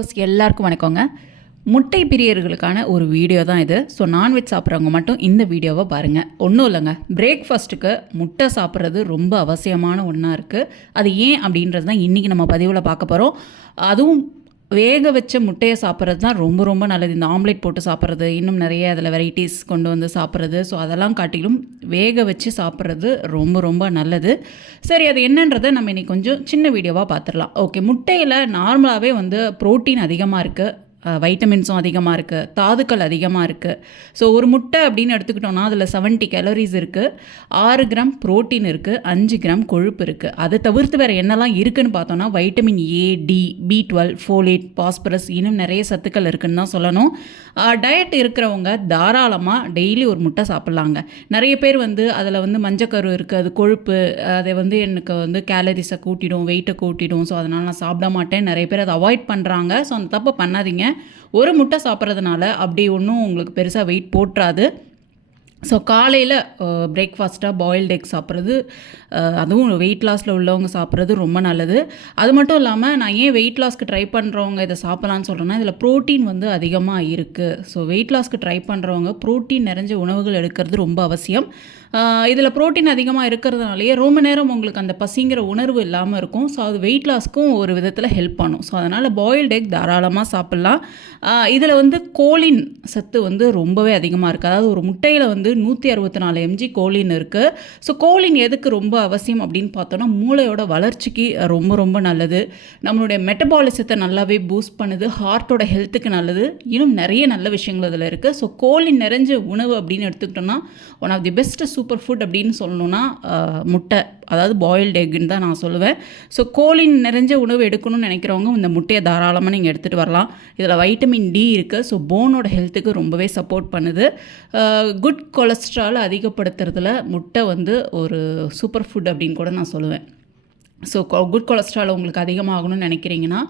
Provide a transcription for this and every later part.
எல்லாருக்கும் வணக்கங்க. முட்டை பிரியர்களுக்கான ஒரு வீடியோ தான் இது. ஸோ நான்வெஜ் சாப்பிட்றவங்க மட்டும் இந்த வீடியோவை பாருங்கள் ஒன்றும் இல்லைங்க. பிரேக்ஃபாஸ்ட்டுக்கு முட்டை சாப்பிட்றது ரொம்ப அவசியமான ஒன்றா இருக்குது அது ஏன் அப்படின்றது தான் இன்றைக்கி நம்ம பதிவில் பார்க்க போகிறோம் அதுவும் வேக வச்ச முட்டையை சாப்பிட்றது தான் ரொம்ப ரொம்ப நல்லது. இந்த ஆம்லேட் போட்டு சாப்பிட்றது இன்னும் நிறைய அதில் வெரைட்டிஸ் கொண்டு வந்து சாப்பிட்றது. ஸோ அதெல்லாம் காட்டிலும் வேக வச்சு சாப்பிட்றது ரொம்ப ரொம்ப நல்லது. சரி அது என்னன்றதை நம்ம இன்றைக்கி கொஞ்சம் சின்ன வீடியோவாக பார்த்துடலாம். ஓகே முட்டையில் நார்மலாகவே வந்து ப்ரோட்டீன் அதிகமாக இருக்குது வைட்டமின்ஸும் அதிகமாக இருக்குது தாதுக்கள் அதிகமாக இருக்குது ஸோ ஒரு முட்டை அப்படின்னு எடுத்துக்கிட்டோம்னா அதில் செவன்ட்டி கேலரிஸ் இருக்குது ஆறு கிராம் புரோட்டீன் இருக்குது அஞ்சு கிராம் கொழுப்பு இருக்குது அதை தவிர்த்து வேறு என்னெல்லாம் இருக்குன்னு பார்த்தோன்னா vitamin A D B twelve folate phosphorus இன்னும் நிறைய சத்துக்கள் இருக்குன்னு தான் சொல்லணும். டயட் இருக்கிறவங்க தாராளமாக டெய்லி ஒரு முட்டை சாப்பிட்லாங்க. நிறைய பேர் வந்து அதில் வந்து மஞ்சக்கரு இருக்குது அது கொழுப்பு அதை வந்து எனக்கு வந்து கேலரிஸை கூட்டிடும் வெயிட்டை கூட்டிடும். ஸோ அதனால் நான் சாப்பிட மாட்டேன். நிறைய பேர் அதை அவாய்ட் பண்ணுறாங்க ஸோ அந்த தப்பை பண்ணாதீங்க. ஒரு முட்டை சாப்பிட்றதுனால அப்படி ஒன்றும் உங்களுக்கு பெருசாக வெயிட் போட்டுறாது. ஸோ காலையில் பிரேக்ஃபாஸ்ட்டாக பாயில்டு எக் சாப்பிட்றது அதுவும் வெயிட் லாஸில் உள்ளவங்க சாப்பிட்றது ரொம்ப நல்லது. அது மட்டும் இல்லாமல் நான் ஏன் வெயிட் லாஸ்க்கு ட்ரை பண்ணுறவங்க இதை சாப்பிட்லான்னு சொல்கிறேன்னா இதில் ப்ரோட்டீன் வந்து அதிகமாக இருக்குது ஸோ வெயிட் லாஸ்க்கு ட்ரை பண்ணுறவங்க ப்ரோட்டீன் நிறைஞ்ச உணவுகள் எடுக்கிறது ரொம்ப அவசியம். இதில் ப்ரோட்டீன் அதிகமாக இருக்கிறதுனாலேயே ரொம்ப நேரம் உங்களுக்கு அந்த பசிங்கிற உணர்வு இல்லாமல் இருக்கும். ஸோ அது வெயிட் லாஸ்க்கும் ஒரு விதத்தில் ஹெல்ப் பண்ணும். ஸோ அதனால் பாயில்டு எக் தாராளமாக சாப்பிட்லாம். இதில் வந்து கோலின் சத்து வந்து ரொம்பவே அதிகமாக இருக்குது அதாவது ஒரு முட்டையில் வந்து நூற்றி அறுபத்தி நாலு எம்ஜி கோலின் இருக்குது ஸோ கோலின் எதுக்கு ரொம்ப அவசியம் அப்படின்னு பார்த்தோன்னா மூளையோட வளர்ச்சிக்கு ரொம்ப ரொம்ப நல்லது. நம்மளுடைய மெட்டபாலிசத்தை நல்லாவே பூஸ்ட் பண்ணுது. ஹார்ட்டோட ஹெல்த்துக்கு நல்லது. இன்னும் நிறைய நல்ல விஷயங்கள் அதில் இருக்குது ஸோ கோலின் நிறைஞ்ச உணவு அப்படின்னு எடுத்துக்கிட்டோம்னா one of the best super food அப்படின்னு சொல்லணும்னா முட்டை. அதாவது பாயில்டு எக்குன்னு தான் நான் சொல்லுவேன். ஸோ கோலின் நிறைஞ்ச உணவு எடுக்கணும்னு நினைக்கிறவங்க இந்த முட்டையை தாராளமாக நீங்கள் எடுத்துகிட்டு வரலாம். இதில் வைட்டமின் டி இருக்குது ஸோ போனோட ஹெல்த்துக்கு ரொம்பவே சப்போர்ட் பண்ணுது. குட் கொலஸ்ட்ரால் அதிகப்படுத்துறதுல முட்டை வந்து ஒரு சூப்பர் ஃபுட் அப்படின்னு கூட நான் சொல்லுவேன். ஸோ குட் கொலஸ்ட்ரால் உங்களுக்கு அதிகமாகணும்னு நினைக்கிறீங்கன்னா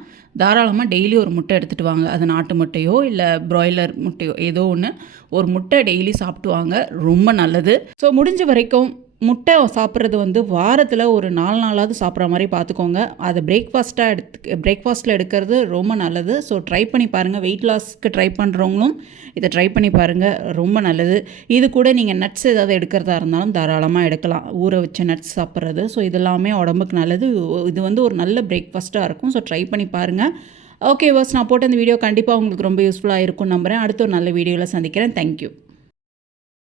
தாராளமாக டெய்லி ஒரு முட்டை எடுத்துகிட்டு வாங்க. அது நாட்டு முட்டையோ இல்லை ப்ராய்லர் முட்டையோ ஏதோ ஒன்று ஒரு முட்டை டெய்லி சாப்பிட்டு வாங்க. ரொம்ப நல்லது. ஸோ முடிஞ்ச வரைக்கும் முட்டை சாப்பிட்றது வந்து வாரத்தில் ஒரு நாலு நாளாவது சாப்பிட்ற மாதிரி பார்த்துக்கோங்க. அதை பிரேக்ஃபாஸ்ட்டாக எடுத்து பிரேக்ஃபாஸ்ட்டில் எடுக்கிறது ரொம்ப நல்லது. ஸோ ட்ரை பண்ணி பாருங்கள் வெயிட் லாஸ்க்கு ட்ரை பண்ணுறவங்களும் இதை ட்ரை பண்ணி பாருங்கள் ரொம்ப நல்லது. இது கூட நீங்கள் நட்ஸ் ஏதாவது எடுக்கிறதா இருந்தாலும் தாராளமாக எடுக்கலாம். ஊற வச்ச நட்ஸ் சாப்பிட்றது. ஸோ இதெல்லாமே உடம்புக்கு நல்லது. இது வந்து ஒரு நல்ல பிரேக்ஃபாஸ்ட்டாக இருக்கும். ஸோ ட்ரை பண்ணி பாருங்கள் ஓகே வர்ஸ் நான் போட்ட இந்த வீடியோ கண்டிப்பாக உங்களுக்கு ரொம்ப யூஸ்ஃபுல்லாக இருக்கும் நம்புகிறேன் அடுத்த ஒரு நல்ல வீடியோவில் சந்திக்கிறேன். தேங்க்யூ